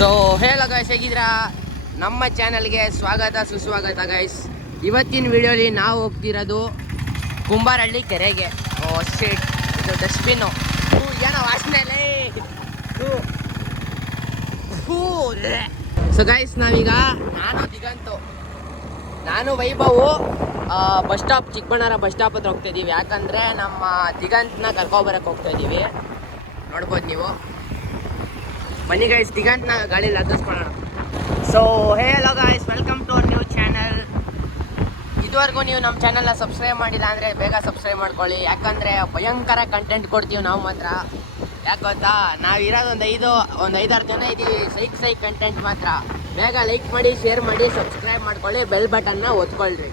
So ಹೇಳ guys, ಹೇಗಿದ್ದೀರಾ? ನಮ್ಮ ಚಾನಲ್ಗೆ ಸ್ವಾಗತ ಸುಸ್ವಾಗತ ಗೈಸ್. ಇವತ್ತಿನ ವಿಡಿಯೋಲಿ ನಾವು ಹೋಗ್ತಿರೋದು ಕುಂಬಾರಹಳ್ಳಿ ಕೆರೆಗೆ. ಓ ಶಿಟ್, ಇದು ಡಸ್ಟ್ಬಿನ್ನು. ಏನೋ ವಾಸನೆಲೇ. ಸೊ ಗೈಸ್, ನಾವೀಗ ನಾನು ವೈಭವು ಬಸ್ ಸ್ಟಾಪ್, ಚಿಕ್ಕಬಳ್ಳಾರ ಬಸ್ ಸ್ಟಾಪ್ ಹತ್ರ ಹೋಗ್ತಾ ಇದ್ದೀವಿ. ಯಾಕಂದರೆ ನಮ್ಮ ದಿಗಂತ್ನ ಕರ್ಕೊಬರಕ್ಕೆ ಹೋಗ್ತಾ ಇದ್ದೀವಿ. ನೋಡ್ಬೋದು ನೀವು. ಬನ್ನಿ ಗೈಸ್, ದಿಗಂತ್ನ ಗಾಡೀಲಿ ಹತ್ತಿಸ್ಕೊಳ್ಳೋಣ. So hello guys, welcome to our new channel. ಇದುವರೆಗೂ ನೀವು ನಮ್ಮ ಚಾನಲ್ನ ಸಬ್ಸ್ಕ್ರೈಬ್ ಮಾಡಿಲ್ಲ ಅಂದರೆ ಬೇಗ ಸಬ್ಸ್ಕ್ರೈಬ್ ಮಾಡ್ಕೊಳ್ಳಿ. ಯಾಕಂದರೆ ಭಯಂಕರ ಕಂಟೆಂಟ್ ಕೊಡ್ತೀವಿ ನಾವು ಮಾತ್ರ. ಯಾಕೆ ಗೊತ್ತಾ, ನಾವಿರೋದು ಒಂದು ಐದಾರು ಜನ ಇದ್ದೀವಿ. ಸೈಕ್ ಕಂಟೆಂಟ್ ಮಾತ್ರ. ಬೇಗ ಲೈಕ್ ಮಾಡಿ, ಶೇರ್ ಮಾಡಿ, ಸಬ್ಸ್ಕ್ರೈಬ್ ಮಾಡ್ಕೊಳ್ಳಿ, ಬೆಲ್ ಬಟನ್ನ ಒತ್ಕೊಳ್ರಿ.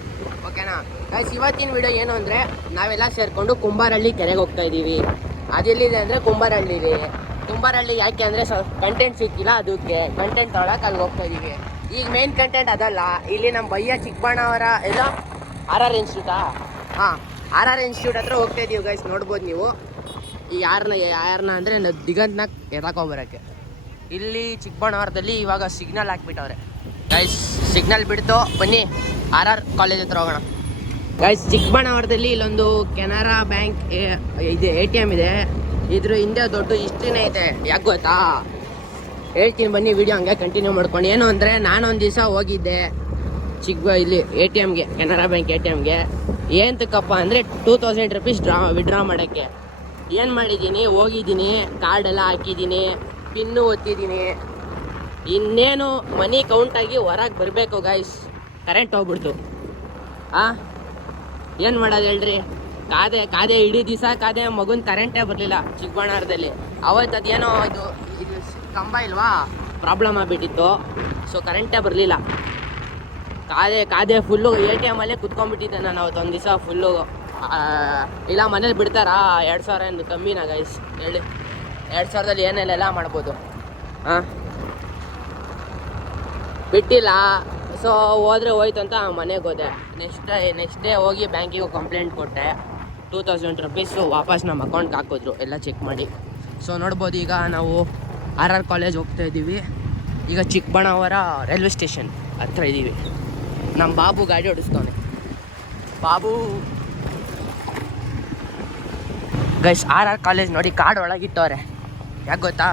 ಓಕೆನಾ ಗೈಸ್? ಇವತ್ತಿನ ವಿಡಿಯೋ ಏನು ಅಂದರೆ, ನಾವೆಲ್ಲ ಸೇರಿಕೊಂಡು ಕುಂಬಾರಹಳ್ಳಿ ಕೆರೆಗೆ ಹೋಗ್ತಾ ಇದ್ದೀವಿ. ಅದೆಲ್ಲಿದೆ ಅಂದರೆ ಕುಂಬಾರಹಳ್ಳಿ ಯಾಕೆ ಅಂದರೆ ಕಂಟೆಂಟ್ ಸಿಕ್ಕಿಲ್ಲ, ಅದಕ್ಕೆ ಕಂಟೆಂಟ್ ತೊಗೊಳಕ್ಕೆ ಅಲ್ಲಿಗೆ ಹೋಗ್ತಾ ಇದ್ದೀವಿ. ಈಗ ಮೇನ್ ಕಂಟೆಂಟ್ ಅದಲ್ಲ. ಇಲ್ಲಿ ನಮ್ಮ ಭಯ್ಯ ಚಿಕ್ಕಬಣ್ಣವರ ಎಲ್ಲ RR ಇನ್ಸ್ಟಿಟ್ಯೂಟಾ? ಹಾಂ, RR ಇನ್ಸ್ಟಿಟ್ಯೂಟ್ ಹತ್ರ ಹೋಗ್ತಾ ಇದ್ದೀವಿ ಗೈಸ್. ನೋಡ್ಬೋದು ನೀವು. ಈ ಯಾರನ್ನ ಅಂದರೆ ದಿಗಂತ್ನ ಎತ್ತಾಕೊಂಬರೋಕ್ಕೆ. ಇಲ್ಲಿ ಚಿಕ್ಕಬಣ್ಣವರದಲ್ಲಿ ಇವಾಗ ಸಿಗ್ನಲ್ ಹಾಕ್ಬಿಟ್ಟವ್ರೆ ಗೈಸ್. ಸಿಗ್ನಲ್ ಬಿಡ್ತು, ಬನ್ನಿ RR ಕಾಲೇಜ್ ಹತ್ರ ಹೋಗೋಣ ಗೈಸ್. ಚಿಕ್ಕಬಣ್ಣವರದಲ್ಲಿ ಇಲ್ಲೊಂದು ಕೆನರಾ ಬ್ಯಾಂಕ್ ಇದೆ, ATM ಇದೆ. ಇದ್ರ ಹಿಂದೆ ದೊಡ್ಡ ಹಿಸ್ಟ್ರಿನೇ ಐತೆ. ಯಾಕೆ ಗೊತ್ತಾ? ಹೇಳ್ತೀನಿ ಬನ್ನಿ, ವಿಡಿಯೋ ಹಂಗೆ ಕಂಟಿನ್ಯೂ ಮಾಡ್ಕೊಂಡು. ಏನು ಅಂದರೆ, ನಾನೊಂದು ದಿವಸ ಹೋಗಿದ್ದೆ ಇಲ್ಲಿ ATMಗೆ, ಕೆನರಾ ಬ್ಯಾಂಕ್ ATMಗೆ. ಏನಕ್ಕಪ್ಪ ಅಂದರೆ 2000 ರೂಪೀಸ್ ವಿಡ್ರಾ ಮಾಡೋಕ್ಕೆ. ಏನು ಮಾಡಿದ್ದೀನಿ, ಹೋಗಿದ್ದೀನಿ, ಕಾರ್ಡೆಲ್ಲ ಹಾಕಿದ್ದೀನಿ, ಪಿನ್ನು ಒತ್ತಿದ್ದೀನಿ. ಇನ್ನೇನು ಮನಿ ಕೌಂಟಾಗಿ ಹೊರಗೆ ಬರಬೇಕು ಗೈಸ್, ಕರೆಂಟ್ ಹೋಗ್ಬಿಡ್ತು. ಏನು ಮಾಡೋದು ಹೇಳ್ರಿ? ಕಾದೆ ಇಡೀ ದಿವಸ ಕಾದೆ, ಮಗುನ ಕರೆಂಟೇ ಬರಲಿಲ್ಲ ಚಿಕ್ಕಬಳ್ಳಾರದಲ್ಲಿ. ಅವತ್ತು ಅದೇನೋ ಇದು ಕಂಬ ಇಲ್ವಾ, ಪ್ರಾಬ್ಲಮ್ ಆಗಿಬಿಟ್ಟಿತ್ತು. ಸೊ ಕರೆಂಟೇ ಬರಲಿಲ್ಲ. ಕಾದೆ ಫುಲ್ಲು ATMಲ್ಲೇ ಕುತ್ಕೊಂಡ್ಬಿಟ್ಟಿದ್ದೆ ನಾನು ಅವತ್ತು ಒಂದು ದಿವಸ ಫುಲ್ಲು. ಇಲ್ಲ ಮನೇಲಿ ಬಿಡ್ತಾರಾ? 2000 ಎಂದು ಕಮ್ಮಿನಾ ಗೈಸ್ ಹೇಳಿ? 2000ದಲ್ಲಿ ಏನೆಲ್ಲ ಮಾಡ್ಬೋದು? ಬಿಟ್ಟಿಲ್ಲ. ಸೊ ಹೋದರೆ ಹೋಯ್ತು ಅಂತ ಮನೆಗೆ ಹೋದೆ. ನೆಕ್ಸ್ಟ್ ಡೇ ಹೋಗಿ ಬ್ಯಾಂಕಿಗೆ ಕಂಪ್ಲೇಂಟ್ ಕೊಟ್ಟೆ. 2000 ರೂಪೀಸು ವಾಪಸ್ ನಮ್ಮ ಅಕೌಂಟ್ಗೆ ಹಾಕಿದ್ರು, ಎಲ್ಲ ಚೆಕ್ ಮಾಡಿ. ಸೊ ನೋಡ್ಬೋದು, ಈಗ ನಾವು RR ಕಾಲೇಜ್ ಹೋಗ್ತಾ ಇದ್ದೀವಿ. ಈಗ ಚಿಕ್ಕಬಣ್ಣವರ ರೈಲ್ವೆ ಸ್ಟೇಷನ್ ಹತ್ರ ಇದ್ದೀವಿ. ನಮ್ಮ ಬಾಬು ಗಾಡಿ ಓಡಿಸ್ತವನೆ. ಬಾಬು ಗೈಸ್, RR ಕಾಲೇಜ್ ನೋಡಿ, ಕಾಡು ಒಳಗಿತ್ತವ್ರೆ. ಯಾಕೆ ಗೊತ್ತಾ?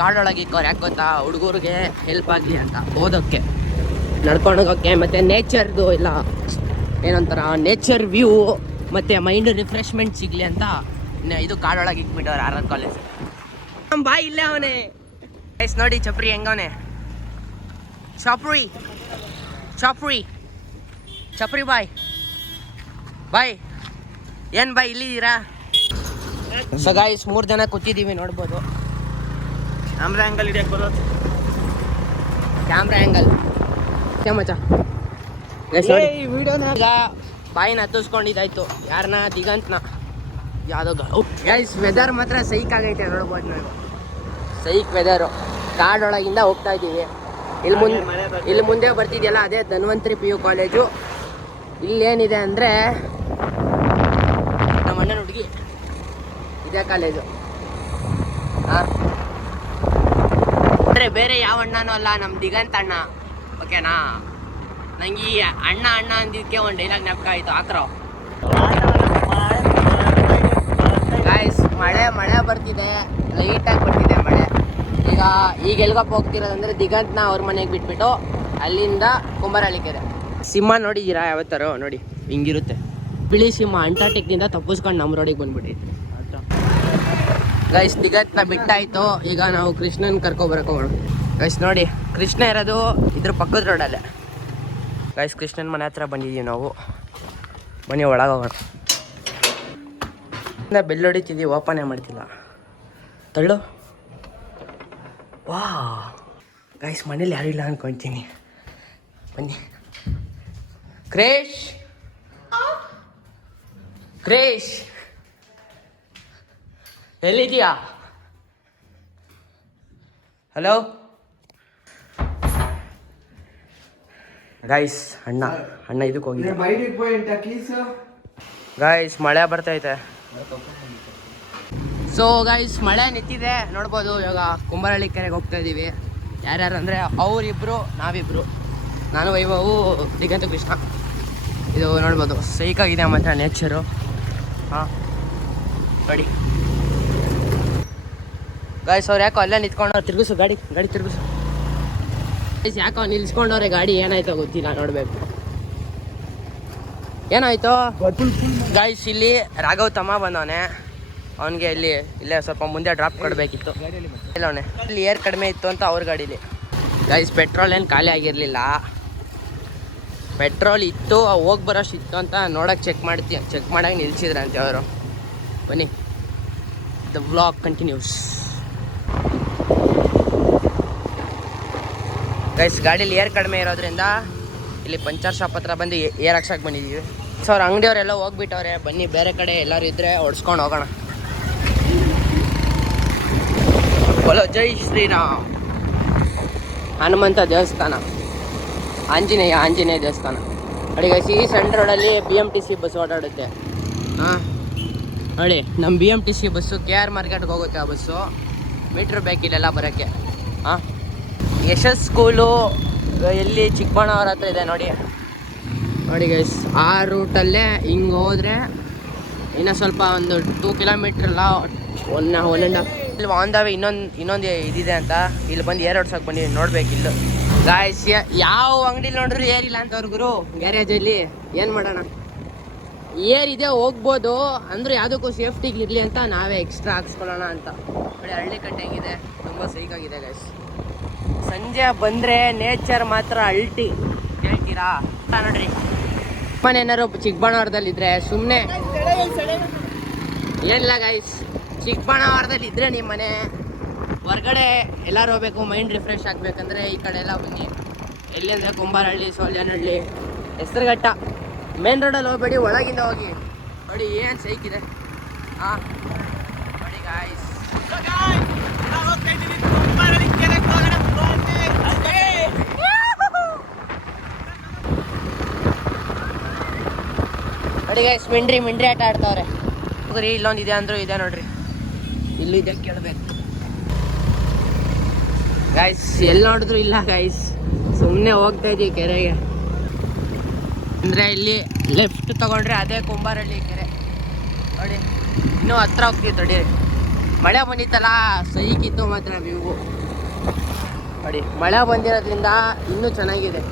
ಕಾಡೊಳಗಿಕ್ಕವ್ರೆ. ಯಾಕೆ ಗೊತ್ತಾ? ಹುಡುಗರಿಗೆ ಹೆಲ್ಪ್ ಆಗಲಿ ಅಂತ, ಓದೋಕ್ಕೆ, ನಡ್ಕೊಂಡು ಹೋಗೋಕ್ಕೆ, ಮತ್ತು ನೇಚರ್ದು ಇಲ್ಲ ಏನಂತಾರ, ನೇಚರ್ ವ್ಯೂ ಮತ್ತು ಮೈಂಡ್ ರಿಫ್ರೆಶ್ಮೆಂಟ್ ಸಿಗಲಿ ಅಂತ ಇದು ಕಾಡೊಳಗೆ ಇಕ್ಬಿಟ್ಟವ್ರೆ RR ಕಾಲೇಜ್. ನಮ್ಮ ಬಾಯ್ ಇಲ್ಲೇ ಅವನೇ ಗೈಸ್. ನೋಡಿ ಚಪ್ರಿ ಹೆಂಗವನೆ. ಚಪ್ರಿ ಬಾಯ್ ಏನು ಬಾಯ್ ಇಲ್ಲಿದ್ದೀರಾ? ಸೊ ಗೈಸ್, 3 ಜನ ಕೂತಿದ್ದೀವಿ, ನೋಡ್ಬೋದು. ಕ್ಯಾಮ್ರಾ ಆ್ಯಂಗಲ್ ಹಿಡಿಯಕ್ಕೆ ಬರೋದು. ಕ್ಯಾಮ್ರಾ ಆ್ಯಂಗಲ್ ಮಚ್ಚ ಈಗ ಬಾಯಿನ ಹತ್ತಿಸ್ಕೊಂಡಿದ್ದಾಯ್ತು. ಯಾರನ್ನ? ದಿಗಂತ್ನ. ಯಾವುದೋ ಗೈಸ್, ವೆದರ್ ಮಾತ್ರ ಸೈಕ್ ಆಗೈತೆ, ನೋಡ್ಬೋದು ನಾವು. ಸೈಕ್ ವೆದರು. ಕಾಡೊಳಗಿಂದ ಹೋಗ್ತಾ ಇದ್ದೀವಿ. ಇಲ್ಲಿ ಮುಂದೆ ಬರ್ತಿದೆಯಲ್ಲ, ಅದೇ ಧನ್ವಂತರಿ PU ಕಾಲೇಜು. ಇಲ್ಲೇನಿದೆ ಅಂದರೆ, ನಮ್ಮ ಅಣ್ಣನ ಹುಡುಗಿ ಇದೇ ಕಾಲೇಜು. ಅಂದರೆ ಬೇರೆ ಯಾವ ಅಣ್ಣನೂ ಅಲ್ಲ, ನಮ್ಮ ದಿಗಂತ್ ಅಣ್ಣ. ಓಕೆನಾ? ನಂಗೆ ಈ ಅಣ್ಣ ಅಂದಿದ್ದಕ್ಕೆ ಒಂದು ಡೈಲಾಗ್ ಜ್ಞಾಪಕ ಆಯಿತು. ಹಾಕ್ರೋ ಗಾಯ್ಸ್. ಮಳೆ ಬರ್ತಿದೆ, ಲೈಟಾಗಿ ಬರ್ತಿದೆ ಮಳೆ. ಈಗ ಎಲ್ಗಪ್ಪ ಹೋಗ್ತಿರೋದಂದರೆ, ದಿಗಂತ್ನ ಅವ್ರ ಮನೆಗೆ ಬಿಟ್ಬಿಟ್ಟು ಅಲ್ಲಿಂದ ಕುಂಬಾರಹಳ್ಳಿ ಕೆರೆ. ಸಿಂಹ ನೋಡಿದ್ದೀರಾ ಯಾವತ್ತಾರೋ? ನೋಡಿ ಹಿಂಗಿರುತ್ತೆ ಬಿಳಿ ಸಿಂಹ. ಅಂಟಾರ್ಟಿಕ್ನಿಂದ ತಪ್ಪಿಸ್ಕೊಂಡು ನಮ್ಮ ರೋಡಿಗೆ ಬಂದ್ಬಿಟ್ಟಿತ್ತು ಗೈಸ್. ದಿಗಂತ್ನ ಬಿಟ್ಟಾಯಿತು. ಈಗ ನಾವು ಕೃಷ್ಣನ ಕರ್ಕೊಬರಕ್ಕೆ ಹೋಗೋಣ ಗೈಸ್. ನೋಡಿ, ಕೃಷ್ಣ ಇರೋದು ಇದ್ರ ಪಕ್ಕದ ರೋಡಲ್ಲೇ ಗೈಸ್. ಕೃಷ್ಣನ ಮನೆ ಹತ್ರ ಬಂದಿದ್ದೀವಿ ನಾವು. ಬನ್ನಿ ಒಳಗೆ ಹೋಗೋಣ. ಬೆಲ್ ಹೊಡಿತಿದ್ದೀವಿ, ಓಪನೇ ಮಾಡ್ತಿಲ್ಲ. ತಳ್ಳು. ವಾ ಗೈಸ್, ಮನೇಲಿ ಯಾರು ಇಲ್ಲ ಅನ್ಕೊತೀನಿ. ಬನ್ನಿ. ಕ್ರೇಶ್ ಎಲ್ಲಿದ್ದೀಯಾ? Hello guys. ಅಣ್ಣ ಇದಕ್ಕೆ ಹೋಗಿದೆ ಗೈಸ್. ಮಳೆ ಬರ್ತೈತೆ. ಸೊ ಗೈಸ್ ಮಳೆ ನಿಂತಿದೆ ನೋಡ್ಬೋದು. ಇವಾಗ ಕುಂಬಾರಳ್ಳಿ ಕೆರೆಗೆ ಹೋಗ್ತಾ ಇದ್ದೀವಿ. ಯಾರ್ಯಾರು ಅಂದರೆ ಅವರಿಬ್ಬರು, ನಾವಿಬ್ಬರು, ನಾನು ವೈಭವು, ದಿಗಂತ ಕೃಷ್ಣ. ಇದು ನೋಡ್ಬೋದು ಸೈಕಾಗಿದೆ ಮಾತ್ರ ನೇಚರು. ಹಾಂ ನೋಡಿ ಗೈಸ್, ಅವ್ರು ಯಾಕೋ ಅಲ್ಲೇ ನಿಂತ್ಕೊಂಡು ತಿರುಗಿಸು ಗಾಡಿ ತಿರುಗಿಸು ಗೈಸ್. ಯಾಕೋ ನಿಲ್ಸ್ಕೊಂಡವ್ರೆ ಗಾಡಿ, ಏನಾಯ್ತೋ ಗೊತ್ತಿಲ್ಲ, ನೋಡಬೇಕು ಏನಾಯ್ತು ಗೈಸ್. ಇಲ್ಲಿ ರಾಘವ್ ತಮ್ಮ ಬಂದವನೆ, ಅವನಿಗೆ ಇಲ್ಲೇ ಸ್ವಲ್ಪ ಮುಂದೆ ಡ್ರಾಪ್ ಕೊಡಬೇಕಿತ್ತು. ಇಲ್ಲ ಅವನೇ ಇಲ್ಲಿ ಏರ್ ಕಡಿಮೆ ಇತ್ತು ಅಂತ ಅವ್ರ ಗಾಡೀಲಿ. ಗೈಸ್ ಪೆಟ್ರೋಲ್ ಏನು ಖಾಲಿ ಆಗಿರಲಿಲ್ಲ, ಪೆಟ್ರೋಲ್ ಇತ್ತು, ಹೋಗಿ ಬರೋಷ್ಟು ಇತ್ತು ಅಂತ ನೋಡೋಕೆ ಚೆಕ್ ಮಾಡಾಗ ನಿಲ್ಸಿದ್ರಂತೆ ಅವರು. ಬನ್ನಿ, ದ ವ್ಲಾಗ್ ಕಂಟಿನ್ಯೂಸ್. ಗೈಸ್ ಗಾಡೀಲಿ ಏರ್ ಕಡಿಮೆ ಇರೋದ್ರಿಂದ ಇಲ್ಲಿ ಪಂಚರ್ ಶಾಪ್ ಹತ್ರ ಬಂದು ಏರ್ ಹಾಕ್ಸಕ್ಕೆ ಬಂದಿದ್ದೀವಿ. ಸೊ ಅವ್ರ ಅಂಗಡಿಯವರೆಲ್ಲ ಹೋಗ್ಬಿಟ್ಟವ್ರೆ. ಬನ್ನಿ ಬೇರೆ ಕಡೆ ಎಲ್ಲರೂ ಇದ್ದರೆ ಓಡಿಸ್ಕೊಂಡು ಹೋಗೋಣ. बोलो जय श्री राम. ಹನುಮಂತ ದೇವಸ್ಥಾನ, ಆಂಜನೇಯ ದೇವಸ್ಥಾನ. ನೋಡಿ ಗೈಸ್, ಈ ಸಣ್ಣ ರೋಡಲ್ಲಿ BMTC ಬಸ್ ಓಡಾಡುತ್ತೆ. ಹಾಂ ನೋಡಿ, ನಮ್ಮ BMTC ಬಸ್ಸು KR ಮಾರ್ಕೆಟ್ಗೆ ಹೋಗುತ್ತೆ. ಆ ಬಸ್ಸು ಮೀಟ್ರ್ ಬೇಕಿಲ್ಲೆಲ್ಲ ಬರೋಕ್ಕೆ. ಹಾಂ, ಯಶಸ್ ಸ್ಕೂಲು ಎಲ್ಲಿ ಚಿಕ್ಕಬಳ್ಳಾಪುರ ಹತ್ರ ಇದೆ ನೋಡಿ ಗೈಸ್. ಆ ರೂಟಲ್ಲೇ ಹಿಂಗೆ ಹೋದರೆ ಇನ್ನೂ ಸ್ವಲ್ಪ ಒಂದು 2 ಕಿಲೋಮೀಟ್ರಲ್ಲ, 1.5 ಇಲ್ಲಿ ಆನ್ ದ ವೇ ಇನ್ನೊಂದು ಇದಿದೆ ಅಂತ ಇಲ್ಲಿ ಬಂದು ಏರ್ ಹೊಡ್ಸಕ್ಕೆ ಬಂದಿದ್ದೀನಿ. ನೋಡ್ಬೇಕು ಇಲ್ಲು ಗಾಯ್ಸ್, ಯಾವ ಅಂಗಡಿಲಿ ನೋಡ್ರು ಏರಿಲ್ಲ ಅಂತ ಅವ್ರ ಗುರು ಗ್ಯಾರೇಜಲ್ಲಿ. ಏನು ಮಾಡೋಣ, ಏರ್ ಇದೆ ಹೋಗ್ಬೋದು ಅಂದ್ರೆ ಯಾವುದಕ್ಕೂ ಸೇಫ್ಟಿಗೆ ಇರಲಿ ಅಂತ ನಾವೇ ಎಕ್ಸ್ಟ್ರಾ ಹಾಕ್ಸ್ಕೊಳ್ಳೋಣ ಅಂತ. ನೋಡಿ ಹಳ್ಳಿ ಕಟ್ಟೆ ಹೆಂಗಿದೆ, ತುಂಬ ಸೈಕಾಗಿದೆ ಗೈಸ್. ಸಂಜೆ ಬಂದರೆ ನೇಚರ್ ಮಾತ್ರ ಅಲ್ಟಿ, ಹೇಳ್ತೀರಾ ನೋಡ್ರಿ. ಮನೆ ಏನಾರು ಚಿಕ್ಕಬಳ್ಳಾಪುರದಲ್ಲಿದ್ದರೆ ಸುಮ್ಮನೆ ಏನಿಲ್ಲ ಗೈಸ್, ಚಿಕ್ಕಬಳ್ಳಾಪುರದಲ್ಲಿ ಇದ್ದರೆ ನಿಮ್ಮ ಮನೆ ಹೊರಗಡೆ ಎಲ್ಲರೂ ಹೋಗ್ಬೇಕು, ಮೈಂಡ್ ರಿಫ್ರೆಶ್ ಆಗಬೇಕಂದ್ರೆ ಈ ಕಡೆ ಎಲ್ಲ ಬನ್ನಿ. ಎಲ್ಲಿ ಅಂದರೆ ಕುಂಬಾರಹಳ್ಳಿ, ಸೋಲ್ಯಾನಹಳ್ಳಿ, ಹೆಸರುಘಟ್ಟ. ಮೇನ್ ರೋಡಲ್ಲಿ ಹೋಗ್ಬೇಡಿ, ಒಳಗಿಂದ ಹೋಗಿ. ನೋಡಿ ಏನು ಸೈಕಿದೆ. ಹಾಂ ನೋಡಿ ಗಾಯ್ಸ್, ನೋಡಿ ಗೈಸ್, ಮಿಂಡ್ರಿ ಆಟ ಆಡ್ತಾವ್ರೆ. ಹೋಗ್ರಿ, ಇಲ್ಲೊಂದು ಇದೆ ಅಂದ್ರು ಇದೆ ನೋಡ್ರಿ, ಇಲ್ಲಿದೆ ಕೇಳಬೇಕು ಗೈಸ್. ಎಲ್ಲಿ ನೋಡಿದ್ರು ಇಲ್ಲ ಗೈಸ್, ಸುಮ್ಮನೆ ಹೋಗ್ತಾ ಇದ್ದೀವಿ ಕೆರೆಗೆ. ಅಂದರೆ ಇಲ್ಲಿ ಲೆಫ್ಟ್ ತೊಗೊಂಡ್ರೆ ಅದೇ ಕುಂಬಾರಹಳ್ಳಿ ಕೆರೆ. ನೋಡಿ ಇನ್ನೂ ಹತ್ರ ಹೋಗ್ತೀವಿ ತಡಿ. ಮಳೆ ಬಂದಿತ್ತಲ್ಲ, ಸೈಕಿತ್ತು ಮಾತ್ರ ವ್ಯೂ. ನೋಡಿ ಮಳೆ ಬಂದಿರೋದ್ರಿಂದ ಇನ್ನೂ ಚೆನ್ನಾಗಿದೆ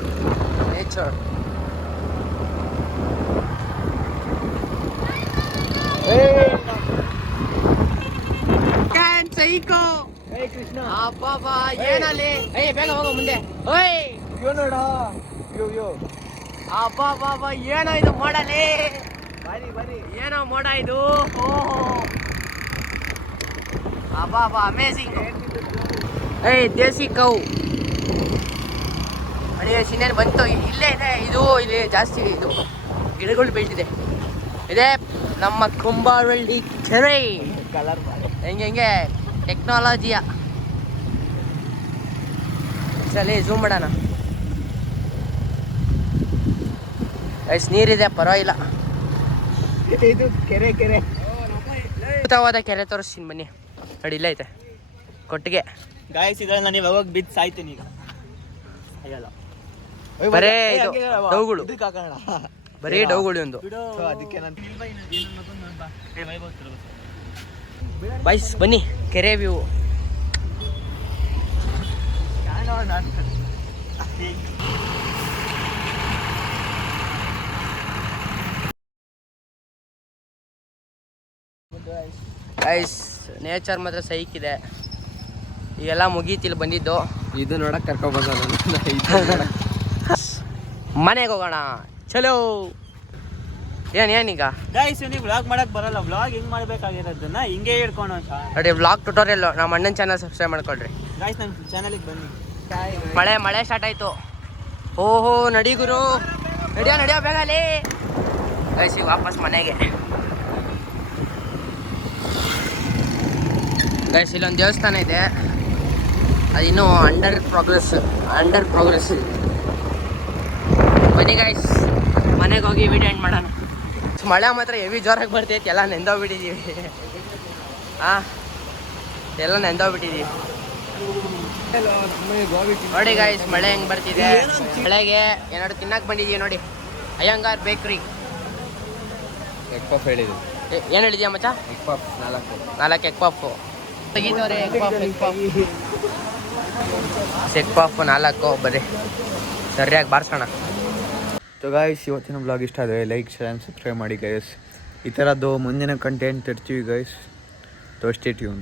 ನೇಚರ್. ಸೈಕೋ ಕೃಷ್ಣ ಅಬ್ಬಾ, ಏನಲ್ಲಿ ಬೇಗ ಹೋಗೋ ಮುಂದೆ. ಅಬ್ಬಾ, ಏನೋ ಇದು ಮಾಡಲಿ, ಏನೋ ಮೋಡ ಇದು. ಅಬ್ಬಾ, ಅಮೇಝಿಂಗ್. ದೇಸಿ ಕೌ ಅಡಿಗೆ ಸಿನೇನು ಬಂತು. ಇಲ್ಲೇ ಇದೆ ಇದು, ಇಲ್ಲಿ ಜಾಸ್ತಿ ಇದು ಗಿಡಗಳು ಬೆಳೆದಿದೆ. ಇದೇ ನಮ್ಮ ಕುಂಬಾರಹಳ್ಳಿ ಕೆರೆ. ಕಲರ್ ಹೆಂಗೆ ಟೆಕ್ನಾಲಜಿಯ ಸರಿ ಝೂಮ್ ಮಾಡೋಣ. ಎಷ್ಟು ನೀರಿದೆ ಪರವಾಗಿಲ್ಲ. ಇದು ಕೆರೆ ಅದ್ಭುತವಾದ ಕೆರೆ ತೋರಿಸ್ತೀನಿ ಬನ್ನಿ. ನೋಡಿ ಇಲ್ಲ ಐತೆ ಕೊಟ್ಟಿಗೆ. ಗಾಯಸ್ ಇದ್ರಲ್ಲಿ ನಾನು ಯಾವಾಗ ಬಿದ್ದು ಸಾಯ್ತೀನಿ ಈಗ. ಬರೇ ಇದು ಡೌಗಳು, ಬರೀ ಡೌಗಳು ಒಂದು. ಅದಕ್ಕೆ ಬೈಸ್ ಬನ್ನಿ, ಕೆರೆ ವ್ಯೂ. ಗೈಸ್ ನೇಚರ್ ಮಾತ್ರ ಸೈಕಿದೆ. ಈಗೆಲ್ಲ ಮುಗೀತಿಲ್ಲಿ ಬಂದಿದ್ದು, ಇದು ನೋಡಕ್ ಕರ್ಕೊಬಂದ ಮನೆಗೆ ಹೋಗೋಣ. ಚಲೋ. ಏನೀಗ ಗೈಸ್ ನೀವು ವ್ಲಾಗ್ ಮಾಡಕ್ ಬರಲ್ಲ, ವ್ಲಾಗ್ ಹೆಂಗ್ ಮಾಡ್ಬೇಕಾಗಿರೋದನ್ನ ಹಿಂಗೆ ಹೇಳ್ಕೊಂಡು ನೋಡಿ. ವ್ಲಾಗ್ ಟ್ಯುಟೋರಿಯಲ್ ನಮ್ಮ ಅಣ್ಣನ ಚಾನಲ್ ಸಬ್ಸ್ಕ್ರೈಬ್ ಮಾಡ್ಕೊಳ್ರಿ ಗೈಸ್. ನಮ್ಮ ಚಾನಲ್ಗೆ ಬನ್ನಿ. ಮಳೆ ಸ್ಟಾರ್ಟ್ ಆಯ್ತು. ಓಹೋ ನಡಿ ಗುರು, ನಡಿಯೋ ಬೇಗ ಅಲ್ಲಿ. ಗೈಸ್ ಈಗ ವಾಪಸ್ ಮನೆಗೆ. ಗೈಸ್ ಇಲ್ಲೊಂದು ದೇವಸ್ಥಾನ ಇದೆ, ಅದಿನ್ನೂ ಅಂಡರ್ ಪ್ರೋಗ್ರೆಸ್. ಬನ್ನಿ ಗೈಸ್, ಮನೆಗೆ ಹೋಗಿ ವಿಡಿಯೋ ಎಂಡ್ ಮಾಡೋಣ. ಮಳೆ ಮಾತ್ರ ಹೆವಿ ಜೋರಾಗಿ ಬರ್ತೈತಿ, ಎಲ್ಲ ನೆಂದೋಗ್ಬಿಟ್ಟಿದ್ದೀವಿ. ಹಾಂ ಎಲ್ಲ ನೆಂದೋಗ್ಬಿಟ್ಟಿದ್ದೀವಿ. ನೋಡಿ ಗಾಯ್ಸ್ ಮಳೆ ಹೆಂಗ್ ಬರ್ತಿದೆ. ಮಳೆಗೆ ಏನಾದ್ರು ತಿನ್ನಕ್ ಬಂದಿದೀವಿ ನೋಡಿ. ಅಯ್ಯಂಗಾರ್ ಬೇಕ್ರಿ. ಎಗ್ ಪಫ್ ಹೇಳಿದ್ರು. ಏನು ಹೇಳಿದ್ಯಾ ಮಚ್ಚ? ಎಗ್ ಪಫ್ 4 ಎಗ್ ಪಫು ತೆಗಿತವ್ರೆ. ಎಗ್ ಪಫ್ 4 ಬರೀ ಸರಿಯಾಗಿ ಬಾರಿಸೋಣ. ಸೊ ಗಾಯ್ಸ್, ಇವತ್ತಿನ ಬ್ಲಾಗ್ ಇಷ್ಟ ಆದರೆ ಲೈಕ್, ಶೇರ್ ಆ್ಯಂಡ್ ಸಬ್ಸ್ಕ್ರೈಬ್ ಮಾಡಿ ಗೈಸ್. ಈ ಥರದ್ದು ಮುಂದಿನ ಕಂಟೆಂಟ್ ತರ್ತೀವಿ ಗೈಸ್. So stay tune.